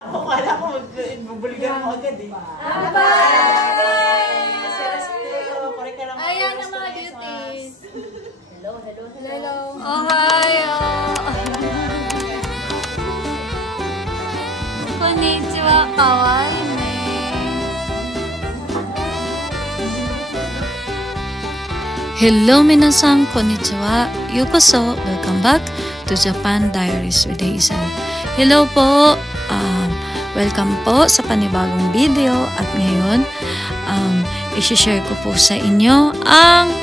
Ako kala ko magbubuligan mo agad eh. Ayan ang mga duties. Hello. Ohayo. Konnichiwa. Kawaii ne. Hello minasan, konnichiwa. Yokoso. Welcome back to Japan Diaries with Hazel. Hello po. Welcome po sa panibagong video at ngayon i-share ko po sa inyo ang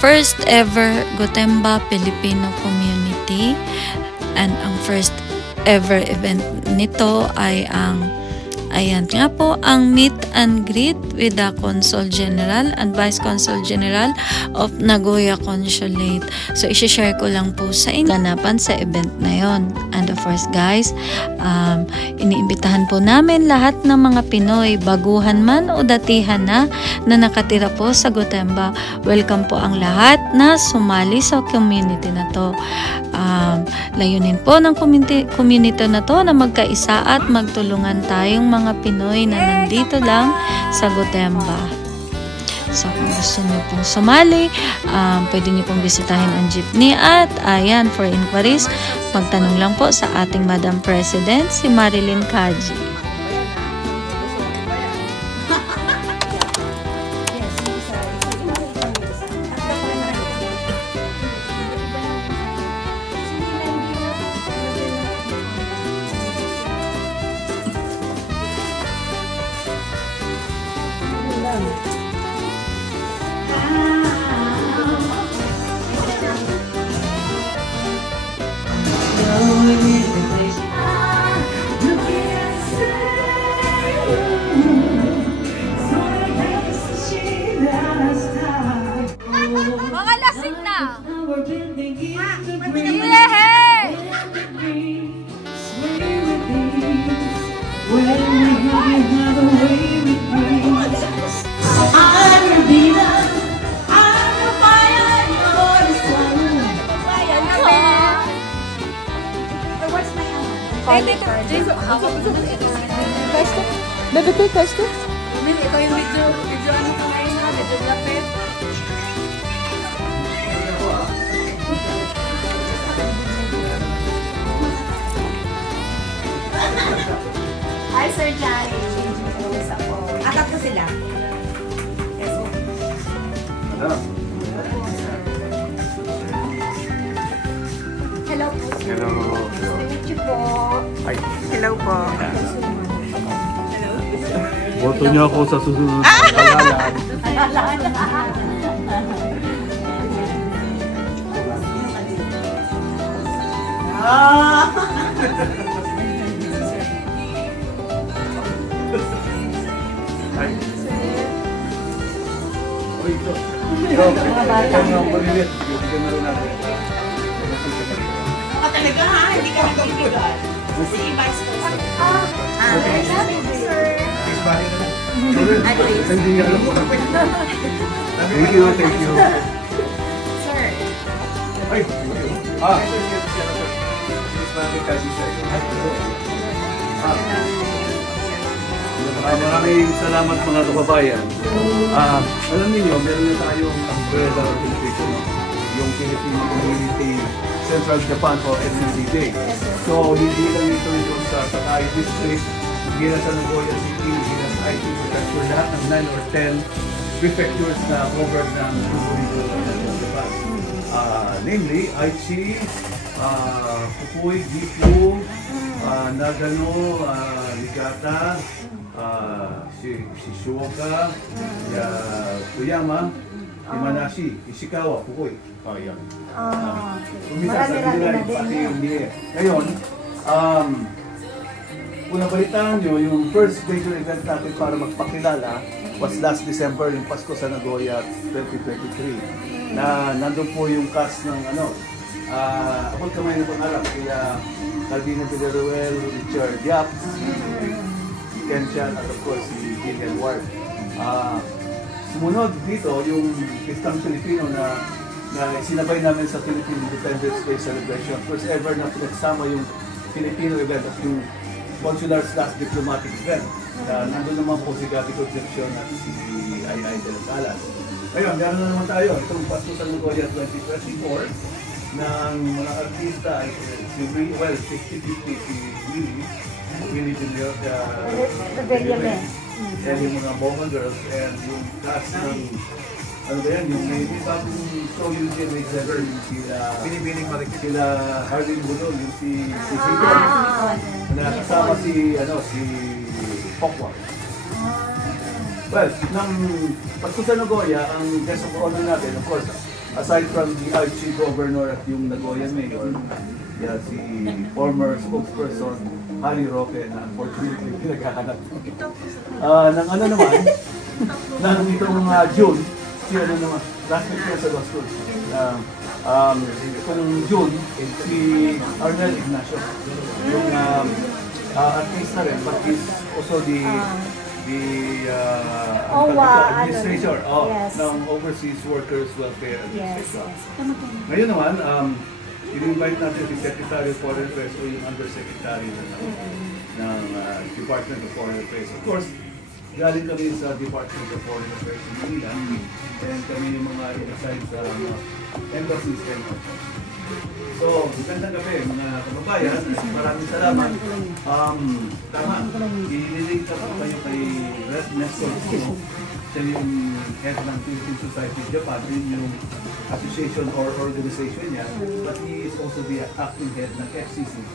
first ever Gotemba Filipino community, and ang first ever event nito ay ang ayan nga po, ang meet and greet with the Consul General and Vice Consul General of Nagoya Consulate. So, i-share ko lang po sa inyo ganapan sa event na yon. And of course, guys, iniimbitahan po namin lahat ng mga Pinoy, baguhan man o datihan na nakatira po sa Gotemba. Welcome po ang lahat na sumali sa community na to. Layunin po ng community na to na magkaisa at magtulungan tayong mga Pinoy na nandito lang sa Gotemba. So, kung gusto niyo pong sumali, pwede niyo pong bisitahin ang jeepney at ayan, for inquiries, magtanong lang po sa ating Madam President, si Marilyn Kaji. Mga lasing na! Bebe, take kasto? Ito yung video ano ko ngayon na, medyo lapit. Hi, Sir Johnny. Akap ko sila. Yes, Hello po. Hello. Thank you po. Hi. Hello po. Boto niyo ako sa susunod na halalan. Hi. Uy, ito. Mga bata. Bigyan na rin natin. Talaga ha? Hindi ka nagbibigan. Si Vice President. Sir. Hindi nga alam mo. Thank you, thank you. Sir. Ay, maraming salamat mga kababayan. Alam niyo, meron na tayong umbrella organization, yung Filipino Community Central Japan o FCCJ. So, hindi lang ito yung sa Sakai District, hindi na sa Nagoya City, hindi na sa IT Prefecture, lahat ng 9 or 10 prefectures na covered ng Central Japan. Namely, Aichi, Fukui, Gifu, Nagano, Niigata, Shizuoka, Toyama, Imanashi, Ishikawa, Fukui. Yan. Kumisa sa nila pati yung niya. Ngayon, kung nabalitaan nyo, yung first major event natin para magpakilala was last December, yung Pasko sa Nagoya 2023. Na nandun po yung cast ng ako kamay na pangarap, kaya Calvino Villaruel, Richard Yap, Ken Chan, at of course si Gillian Ward. Sumunod dito yung Pistang Filipino na sinabay namin sa Philippine Independence Day Celebration. First ever na pinagsama yung Filipino event at yung consular/diplomatic event. Nandun naman po si Gabby Concepcion at si Ay de las Alas. Ngayon, meron na naman tayo itong Pastusan Nagoya 2024 ng mga artista ay si Will, 50-50 si Willie Villar, and yung mga Boma Girls, and yung cast ng ano ba yan, yung may bagong show yun din, may clever, yung Binibining Marikit, sila Harlene Bulol, yung si Sigo, na kasama si Pokwa. Well, ng Pastusan Nagoya, ang guest of honor natin, of course, aside from the Archie-Governor at yung Nagoya Mayor, si former spokesperson, Harry Roque, na unfortunately pinaghahanap. Nang ano naman, nang itong June, last week sa law school. Itong June, si Arnel Ignacio, yung artista rin, but he's also the administrator ng Overseas Workers Welfare Administration. Ngayon naman, in-invite natin si Secretary of Foreign Affairs o yung Undersecretary ng Department of Foreign Affairs. Of course, galing kami sa Department of Foreign Affairs in Manila, and kami yung mga in-assign sa embassy center. So, magandang gabi mga kababayan. Maraming salamat. Tama, i-relate ko kayo kay Nestor Puno. Siya yung head ng Philippine Society of Japan, yung association or organization niya, but he is also the acting head ng FCCJ.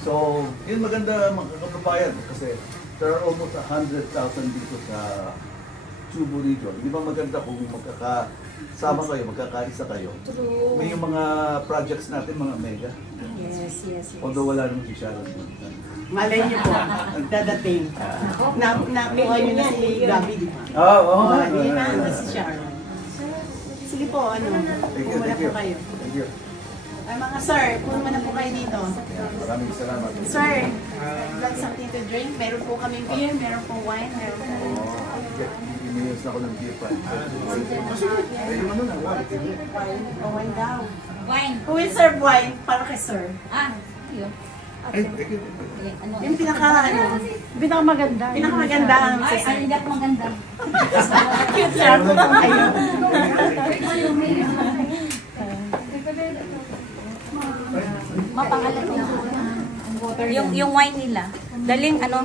So, yun maganda mga kababayan kasi there are almost 100,000 dito sa Subo region. Di ba maganda kung magkakasama kayo, magkakaisa kayo? True. May yung mga projects natin, mga mega. Yes. Although wala naman si Sharon. Malay niyo po, dadating. Nakuha niyo na si Gabi. Oo. Hindi na si Sharon. Sige po, Thank pumuna you. po kayo. Thank you. Ay mga sir, pumuna po kayo dito. Maraming salamat. Sir, like something to drink? Meron po kaming beer, meron po wine, meron po... Iminus na ako ng beer pa. Yung ano na, wine. Wine daw. Wine. Who will serve wine para kay sir? Yun. Ay, thank you. Yung pinakamaganda. Pinakamaganda ang Ay, hindi ako maganda. cute sir. Ayun. Mapangalan yung wine nila. Daling yung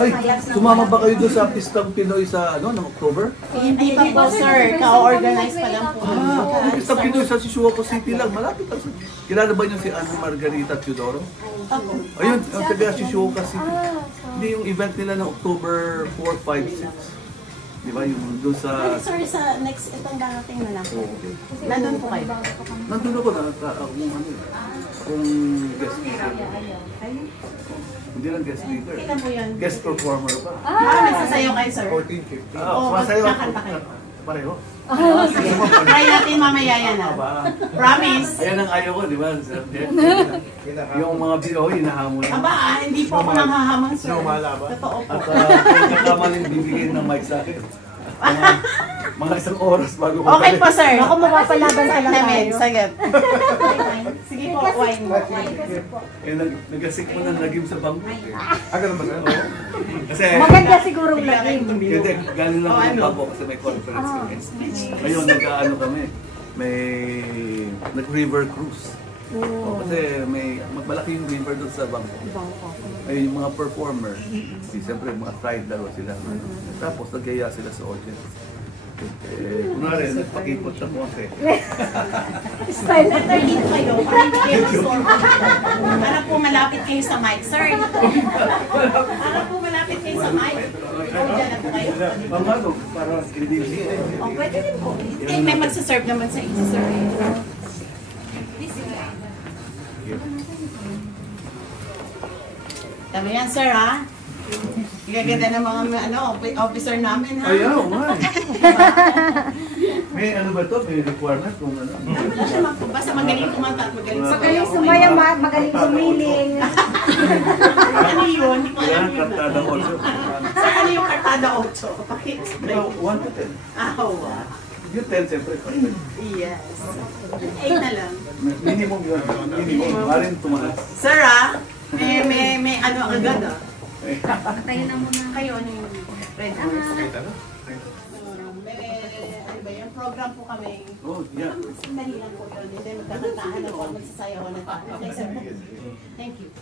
Ay, sumama ba kayo doon sa Pistang Pinoy sa ng October? Hindi pa po sir, ka-organize pa lang po. Yung Pistang Pinoy sa Sisuoco City lang, malapit lang. Kilala ba niyo si Ana Margarita Teodoro? Ayun, ang taga Sisuoco City. Hindi yung event nila ng October 4, 5, 6. Di ba yung doon sa... Sorry, sa next, itong darating na lang po. Nandun po kayo. Nandun ako kung guest speaker. Hindi lang guest speaker. Kailan po yun? Guest performer pa. May sasayaw kayo sir? 14, 15. Oo, Masayaw ako. kakanta kayo. Pareho. Sige. Try natin mamaya yan Promise. Ayan ang ayaw ko, di ba? Yung mga BO, hinahamon. Aba, hindi po ako nanghahamon sir. Totoo po. At kung kamaling bibigyan ng mic sa akin, mga isang oras bago ko Okay po sir. Ako mapapalaban sa Namin, tayo. sagad. Sige po, wine. Nagasik mo na nagim sa bangko. Ganun ba? Oo. Kasi, Maganda sigurong lagim. hindi, galing lang ng bangko kasi may conference kami. Ngayon, nag-ano kami, may nag-river cruise. Kasi may malaki yung river doon sa bangko. Ay yung mga performer, siyempre mga side dalawa sila. Tapos nagyaya sila sa audience. Kunwari, nagpakipot sa konti. Letter dito kayo, para hindi kayo mag-storm. Para po malapit kayo sa mic, sir. Para po malapit kayo sa mic. Diyan na po kayo. Ano, para hindi O, pwede rin po. Eh, may magsaserve naman sa inyo, sir. Tama yan, sir, ha? Gaganda ng mga officer namin, ha? Ayaw, nga. May ano ba to? May requirement kung ano? Wala siya basta magaling kumanta at magaling Magaling sumayamat, magaling sumiling. Ano yun? Hindi ko alam Kailangan yun. kartada also. Sir, ano yung kartada 8? Pakit-explain. 1 to 10. Wow. Yung 10 siyempre. Yes. 8 na lang. Minimum yun. Minimum. Maring tumaas. Sir, may ano agad ah. Tayo na muna. Kayo ano yung red horse? Ano ba yung program po kami. Oh, yeah. Mas dali lang po yun. Hindi magkakantahan na po, magsasayawan na tayo. Okay, sir. Thank you.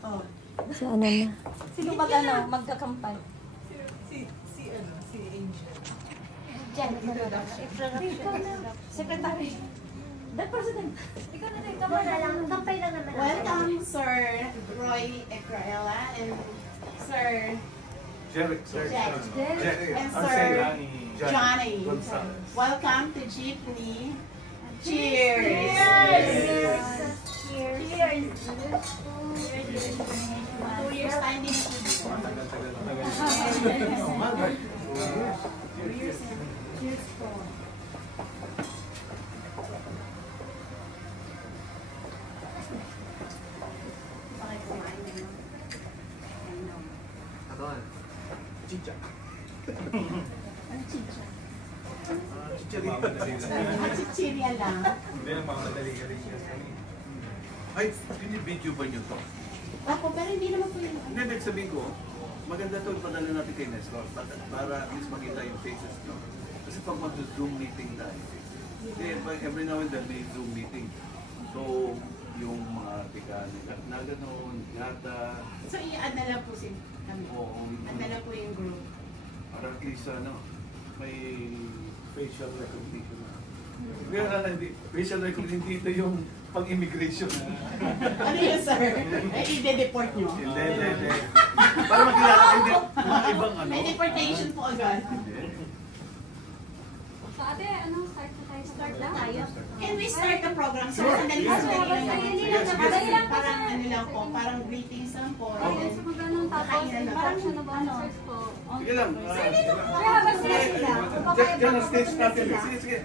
Oh. Si ano na? Sino magkakampay? Secretary. The President. Ikaw na din. Kampay lang naman. Welcome, Sir Roy Ecraela and Sir Jet and Sir Johnny. Welcome to Jeepney. Cheers! Cheers! 2 years time din po before. Cheers po. Bakit kumain na yun? Chicha. Ano chicha? Chicha. Chichirya lang. Ay, binibidyo ba nyo to? Ako, pero hindi naman po yun. Hindi, ibig sabihin ko, maganda to padala natin kay Nestor para at least makita yung faces nyo. Kasi pag mag-Zoom meeting tayo, every now and then may Zoom meeting. So, yung mga tika nila na gano'n, yata. So, i-add na lang po kami. Oo. Add na lang po yung group. Para at least, may facial recognition na. Kaya nga hindi, facial recognition dito yung pag-immigration. Ano yun, sir? Ay, i-deport nyo? Hindi. Para makilala kayo din mga ibang ano. May deportation po agad. So, ate, anong start na tayo? Start na tayo? Can we start the program, sir? Sandali lang. Parang ano lang po, parang greetings lang po. Ayun, sa magandang tapos, introduction of answers po. Sige lang. Kaya habang Diyan ang stage natin. Sige.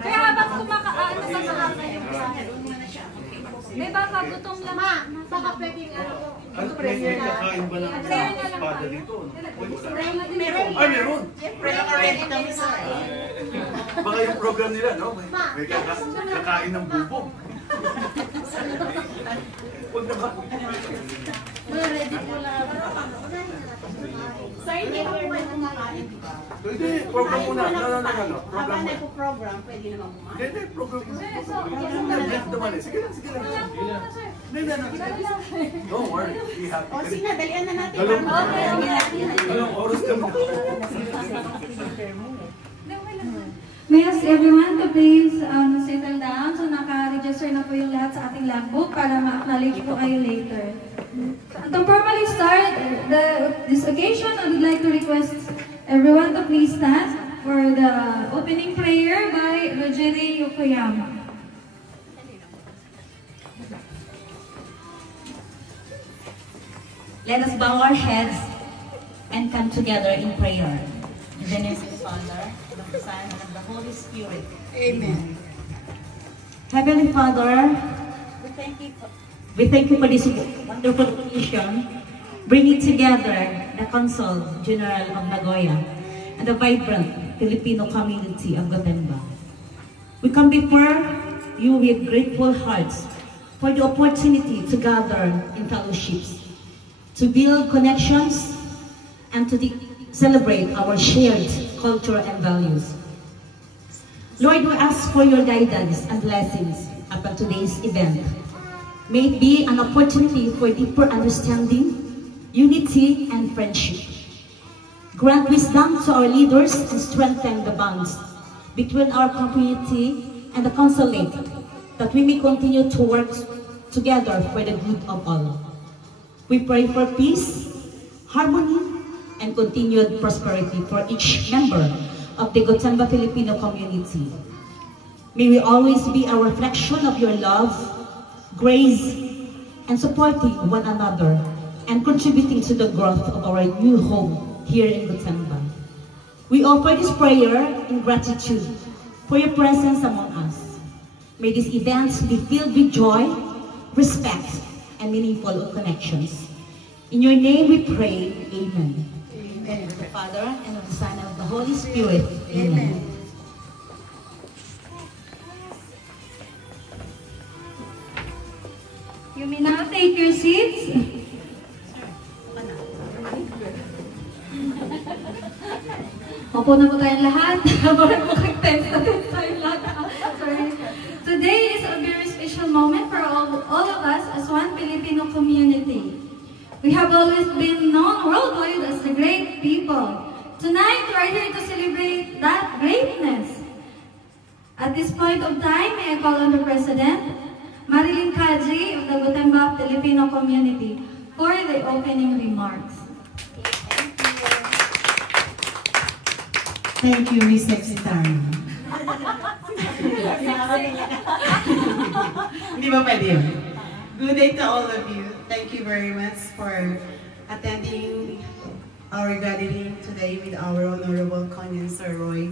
Kaya habang kumakaano ka sa kayo. May baka gutom lang. Baka pwedeng May kakain ba ng espada dito? Meron. Ay, meron! Siyempre, already kami sa Baka yung program nila, no? May kakain ng bubong. Huwag na ba? ready po lang. Sir, hindi pa po kayo kumakain, di ba? Hindi, program muna. No. Program Habang muna. nagpo-program, pwede naman kumain. Hindi, program muna. Brief naman eh. Sige lang. Hindi. Don't worry. Be happy. O, sige, dalian na natin. Anong oras ka mo? May I ask everyone to please settle down. So naka-register na po yung lahat sa ating logbook para ma-acknowledge po kayo later. To formally start this occasion, I would like to request everyone to please stand for the opening prayer by Rogeri Yokoyama. Let us bow our heads and come together in prayer. In the name of the Father, and of the Son, and of the Holy Spirit. Amen. Heavenly Father, We thank you for we thank you for this wonderful occasion, bringing together the Consul General of Nagoya and the vibrant Filipino community of Gotemba. We come before you with grateful hearts for the opportunity to gather in fellowships, to build connections, and to celebrate our shared culture and values. Lord, we ask for your guidance and blessings upon today's event. May it be an opportunity for deeper understanding, unity, and friendship. Grant wisdom to our leaders and strengthen the bonds between our community and the consulate, that we may continue to work together for the good of all. We pray for peace, harmony, and continued prosperity for each member of the Gotemba Filipino community. May we always be a reflection of your love, grace, and supporting one another and contributing to the growth of our new home here in Gotemba. We offer this prayer in gratitude for your presence among us. May these events be filled with joy, respect, and meaningful connections. In your name we pray, Amen. Amen. Of the Father, and of the Son, and of the Holy Spirit. Amen. You may now take your seats. Opo na po tayong lahat. Parang makag-tense na tense tayong lahat. Sorry. Today is a very special moment for all of us as one Filipino community. We have always been known worldwide as the great people. Tonight, we're here to celebrate that greatness. At this point of time, may I call on the President, Marilyn Kaji of the Gotemba Filipino community for the opening remarks. Thank you, Miss Secretary. Hindi ba pwede yun? Good day to all of you. Thank you very much for attending our gathering today with our Honorable Conyan Sir Roy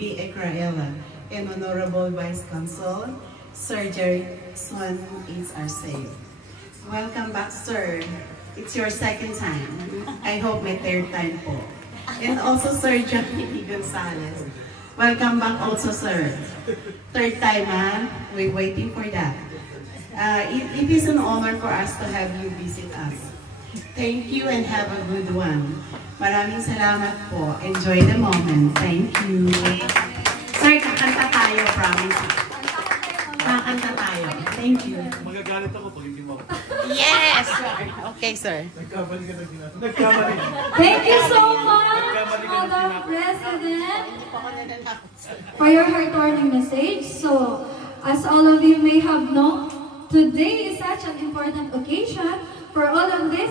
B. Ecraela and Honorable Vice Consul Sir Jerry Swan H. Arceo. Welcome back, sir. It's your second time. I hope may third time po. And also Sir Johnny Gonzalez. Welcome back also, sir. Third time, ha? We're waiting for that. It is an honor for us to have you visit us. Thank you and have a good one. Maraming salamat po. Enjoy the moment. Thank you. Sir, kakanta tayo, promise. Kakanta tayo. Thank you. Magagalit ako pag hindi mo. Yes! Okay, sir. Nagkamali ka na ginagawa. Nagkamali. Thank you so much, Madam President, for your heart-warming message. So, as all of you may have known, today is such an important occasion for all of this,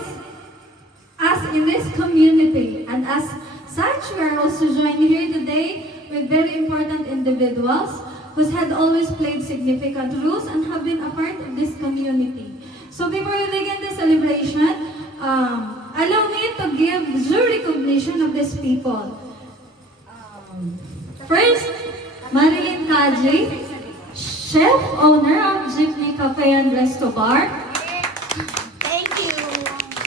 us in this community. And as such, we are also joined here today with very important individuals who had always played significant roles and have been a part of this community. So before we begin the celebration, allow me to give due recognition of these people. First, Marilyn Kaji, chef owner of Jeepney Cafe and Resto Bar. Thank you.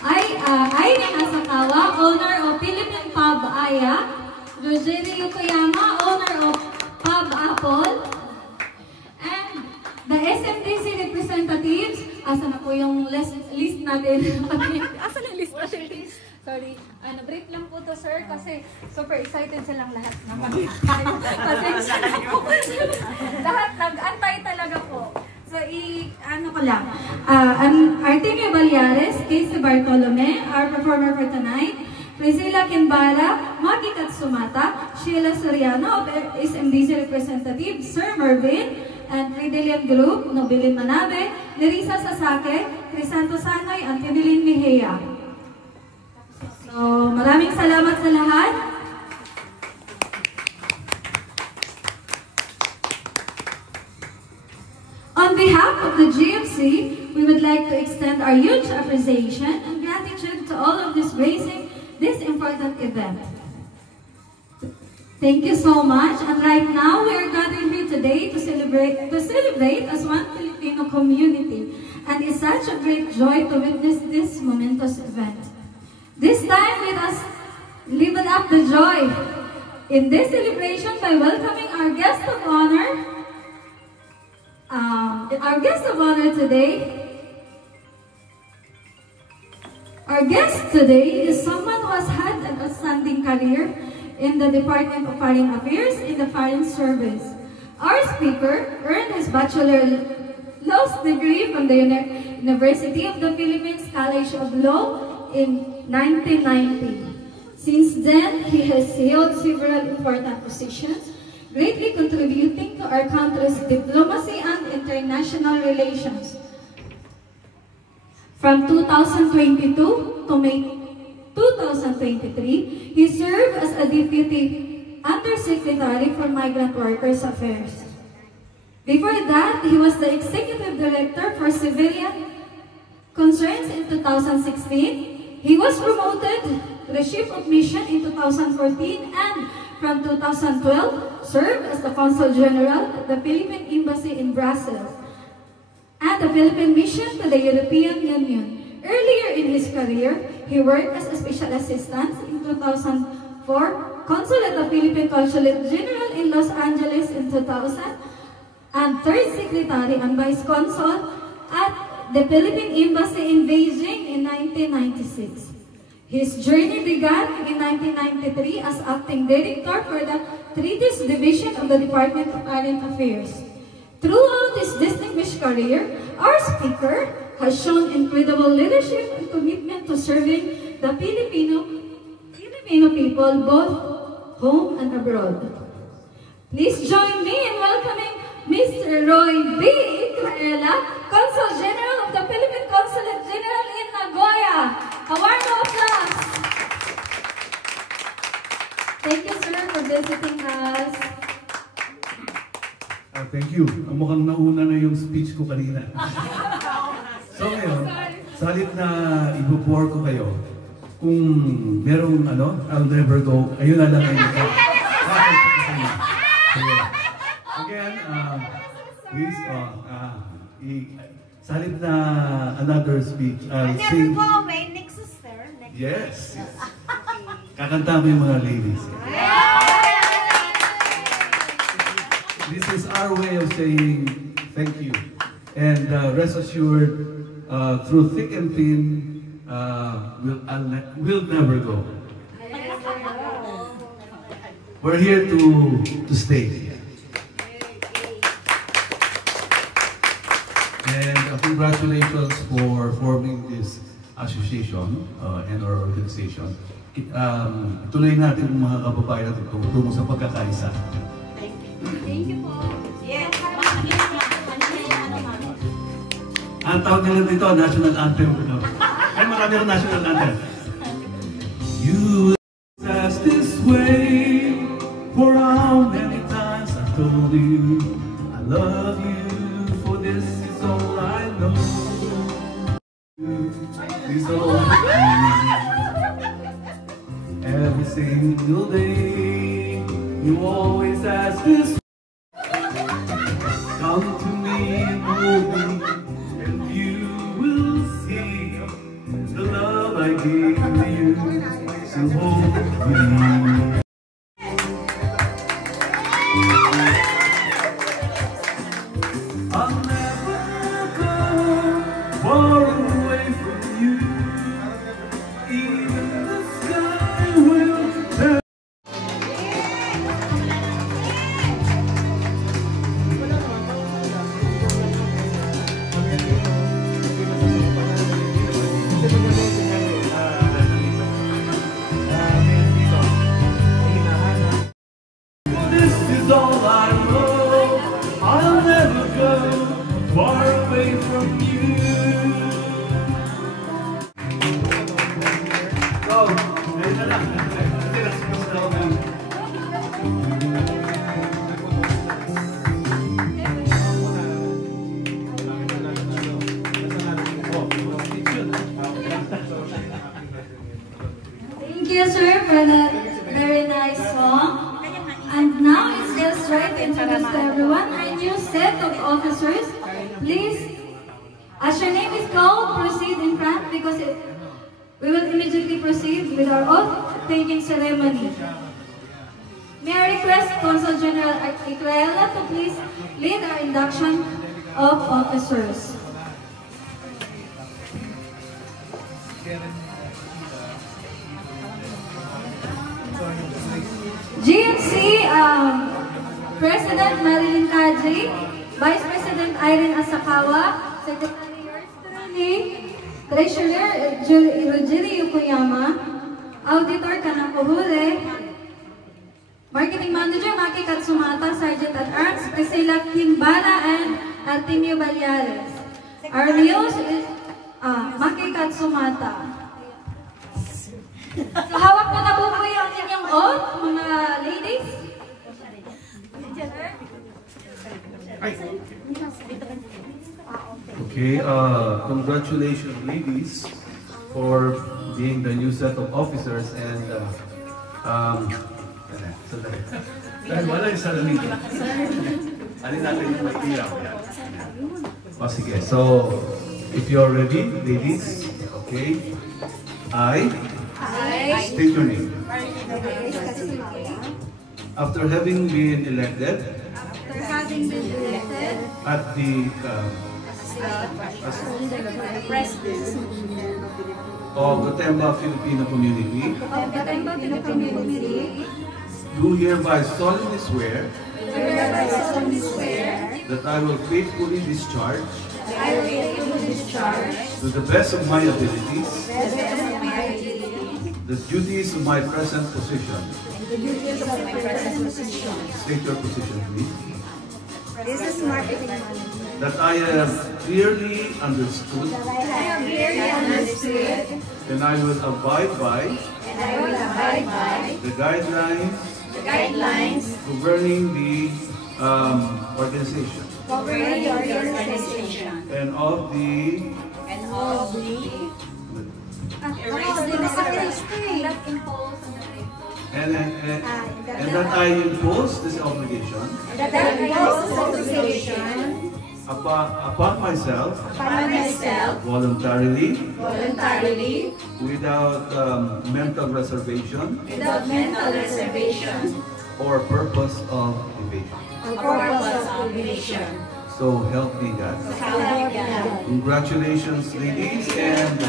Irene Asakawa, owner of Philippine Pub Aya. Rogerio Yokoyama, owner of Pub Apple. And the SMDC representatives, asa na po yung list natin? Asa na yung list natin? Sorry, brief lang po to, sir, kasi super excited silang lahat naman. Pasensya na po. Lahat nag-antay talaga po. So, ano ko lang. Artemio Balyares, Casey Bartolome, our performer for tonight. Priscilla Kinbara, Maki Katsumata, Sheila Soriano of SMDC representative, Sir Mervin, and Fridelian Group, Nobilin Manabe, Nerissa Sasake, Crisanto Sanoy, and Tinilin Mejia. So, maraming salamat sa lahat. On behalf of the GFC, we would like to extend our huge appreciation and gratitude to all of this gracing this important event. Thank you so much. And right now, we are gathered here today to celebrate as one Filipino community. And it's such a great joy to witness this momentous event. This time, let us live up the joy in this celebration by welcoming our guest of honor. Our guest of honor today. Our guest today is someone who has had an outstanding career in the Department of Foreign Affairs in the Foreign Service. Our speaker earned his Bachelor Law degree from the University of the Philippines College of Law in 1990. Since then, he has held several important positions, greatly contributing to our country's diplomacy and international relations. From 2022 to May 2023, he served as a Deputy Undersecretary for Migrant Workers Affairs. Before that, he was the Executive Director for Civilian Concerns in 2016. He was promoted to the Chief of Mission in 2014 and from 2012 served as the Consul General at the Philippine Embassy in Brussels and the Philippine Mission to the European Union. Earlier in his career, he worked as a special assistant in 2004, consul at the Philippine Consulate General in Los Angeles in 2000, and third secretary and vice consul at the Philippine Embassy in Beijing in 1996. His journey began in 1993 as acting director for the Treaties Division of the Department of Foreign Affairs. Throughout his distinguished career, our speaker has shown incredible leadership and commitment to serving the Filipino people, both home and abroad. Please join me in welcoming Mr. Roy B. Icarela, Consul General of the Philippine Consulate General in Nagoya. A warm applause. Thank you, sir, for visiting us. Thank you. Mukhang nauna na yung speech ko kanina. So ngayon, sa halip na i-bore ko kayo, kung merong I'll never go, ayun na lang ayun. Again, please, sa halip na another speech, I'll sing. Next sister. Yes. Kakanta mo yung mga ladies. This is our way of saying thank you. And rest assured, through thick and thin, we'll never go. We're here to stay. And congratulations for forming this association and our organization. Tuloy natin yung mga kababayan natin tungo sa pagkakaisa. Thank you po. Yes. Ang tawag nila dito, national anthem. Ay, marami akong national anthem. You ask this way, for how many times I told you I love you, for this is all I know. This is all I do. Every single day, you always ask this. Come to me and hold me, and you will see the love I gave to you. So hold me. I'll never go far away from you. Even the sky will turn. This is all I know. I'll never go far away from you. Go. Ayun na lang. Hindi lang siya sa Thank you, sir, for that very nice song. And now it's just right to introduce to everyone our new set of officers. Please, as your name is called, proceed in front because we will immediately proceed with our oath-taking ceremony. May I request Consul General Icarela to please lead our induction of officers. GMC President Marilyn Kadri, Vice President Irene Asakawa, Secretary yours truly, Treasurer Rogeri Yokoyama, Auditor Kanako Hure, Marketing Manager Maki Katsumata, Sergeant at Arms Priscilla Kimbala, and Artemio Balyares. Our news is Maki Katsumata. So, hawak mo na po yung inyong oath, mga ladies. Okay, congratulations ladies for being the new set of officers and dahil wala yung salamin. Alin natin yung may ilaw. O sige, so if you're ready, ladies, okay, I state your name. After having been elected at the President of the Temba Filipino community, do hereby solemnly swear that I will faithfully discharge to the best of my abilities the duties of my present position. State your position, please. This is marketing money. That I have clearly understood and I will abide by the guidelines governing the organization and of the and that I impose this obligation upon myself voluntarily without mental reservation or purpose of evasion. So help me God. Congratulations, ladies, and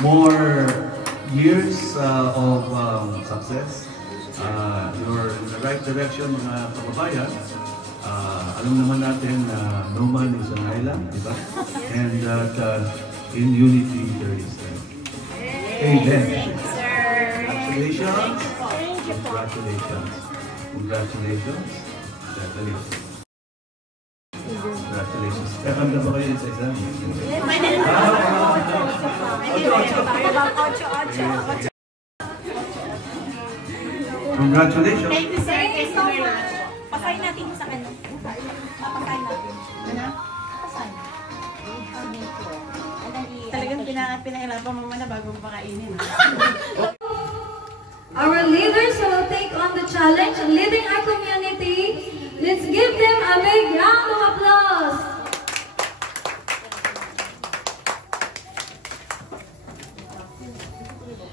more years of success. You're in the right direction, mga kababayan. Alam naman natin na no man is an island, di ba? And that in unity there is strength. Amen. Congratulations. Congratulations. Congratulations. Congratulations. Congratulations. Kakanda ba kayo sa exam? Congratulations. Thank you, sir. Thank you very much. Pasay natin sa kanya. Papasay natin. Ano? Pasay. Talagang pinahirapan mo na bago pakainin. Our leaders who will take on the challenge of leading our community, let's give them a big round of applause.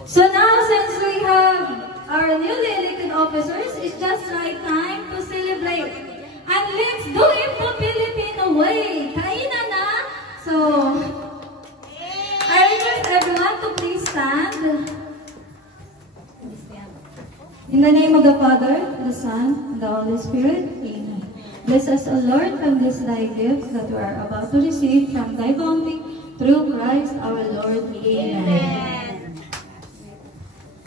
So now, since we have our newly elected officers, it's just right time to celebrate. And let's do it the Filipino way. Kainan na! So, I request everyone to please stand. In the name of the Father, the Son, and the Holy Spirit, Amen. Bless us, O Lord, from these thy gifts that we are about to receive from thy bounty, through Christ our Lord. Amen.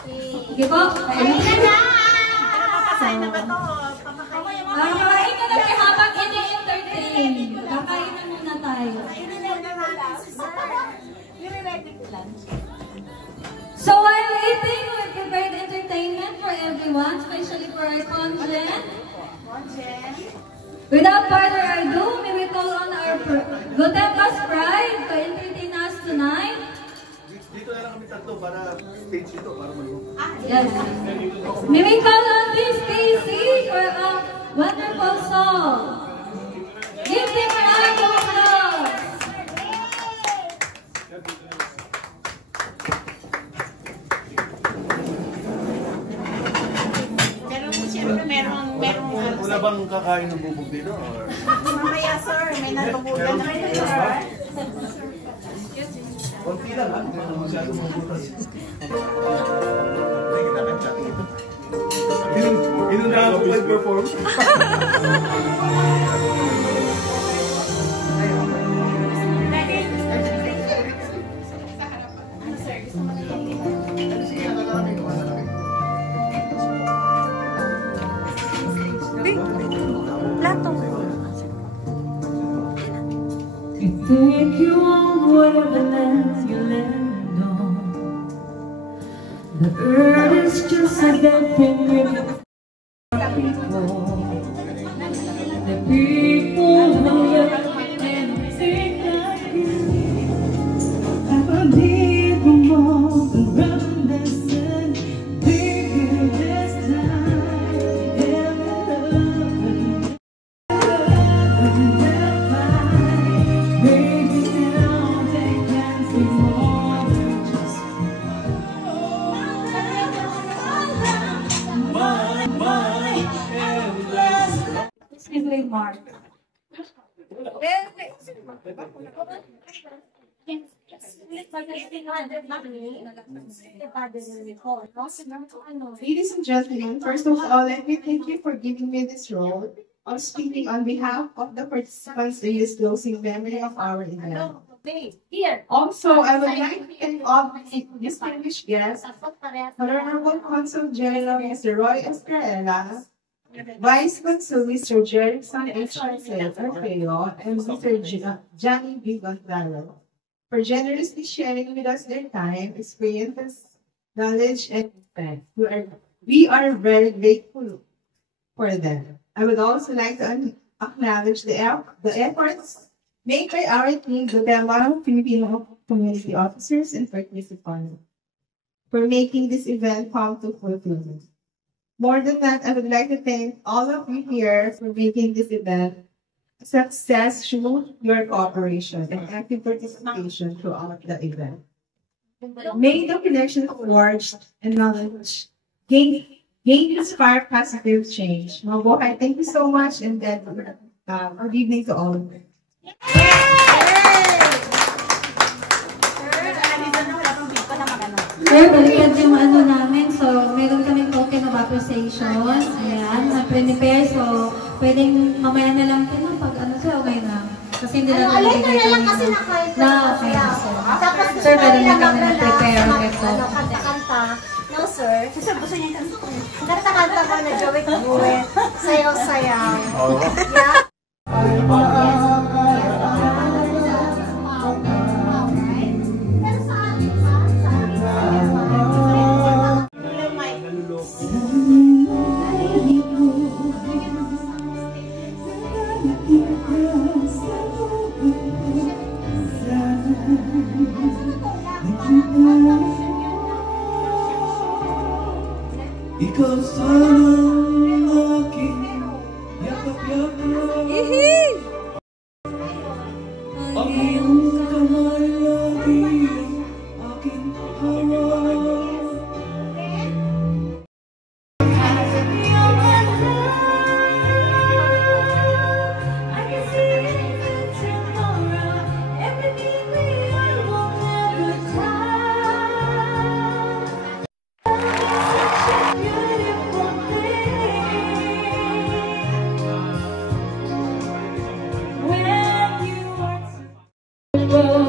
Sige po. Kainan na! Papasay na ba ito? Kakain na lang habang ini-entertain. Kakain na muna tayo. So while eating, we prepared entertainment for everyone, especially for our conjent. Without further ado, may we call on our Gotemba's Pride to entertain us tonight. Dito na lang kami tatlo para stage dito, para mag-go. Yes. May we call on Miss Casey for a wonderful song. Give them a round of applause. Merong Wala bang kakain ng bubog dito? Or? mamaya, sir. May natubugan na kayo, sir. Konti lang ha, hindi naman masyado mabutas. Inunahan ko mag-perform. You think you own whatever land you land on. The earth is just a dead thing with the people who live and think like you. Have a people more than run the sun, bigger this time, and love. Simply Mark. Ladies and gentlemen, first of all, let me thank you for giving me this role of speaking on behalf of the participants in this closing memory of our event. Also, I would like to thank all the distinguished guests, Honorable Consul General Mr. Roy Escarella, Vice Consul Mr. Jerickson H. Orfeo, and Mr. Johnny B. Gonzalo, for generously sharing with us their time, experiences, knowledge, and insights. We are very grateful for them. I would also like to acknowledge the efforts made by our team, the Bema Filipino community officers and participants, for making this event come to fulfillment. More than that, I would like to thank all of you here for making this event a success through your cooperation and active participation throughout the event. May the connections forged and knowledge gain inspire positive change. Mabuhay, thank you so much, and good evening to all of you. Sir, balikan yung ano namin. So, meron kaming token of appreciation. Ayan, na-prepare. So, pwedeng mamaya na lang ito. Pag ano sir, okay na. Kasi hindi na Alay na lang kasi nakaita. Okay na, sir. Tapos Sir, pwede na kami na-prepare. Kanta-kanta. No, sir. Sir, gusto niya kanta ko na Joey-Joey. Sayaw-sayaw. Yeah. Ikaw sana ang aking yakap-yakap. Ang iyong kamay lagi ang aking hawak. Oh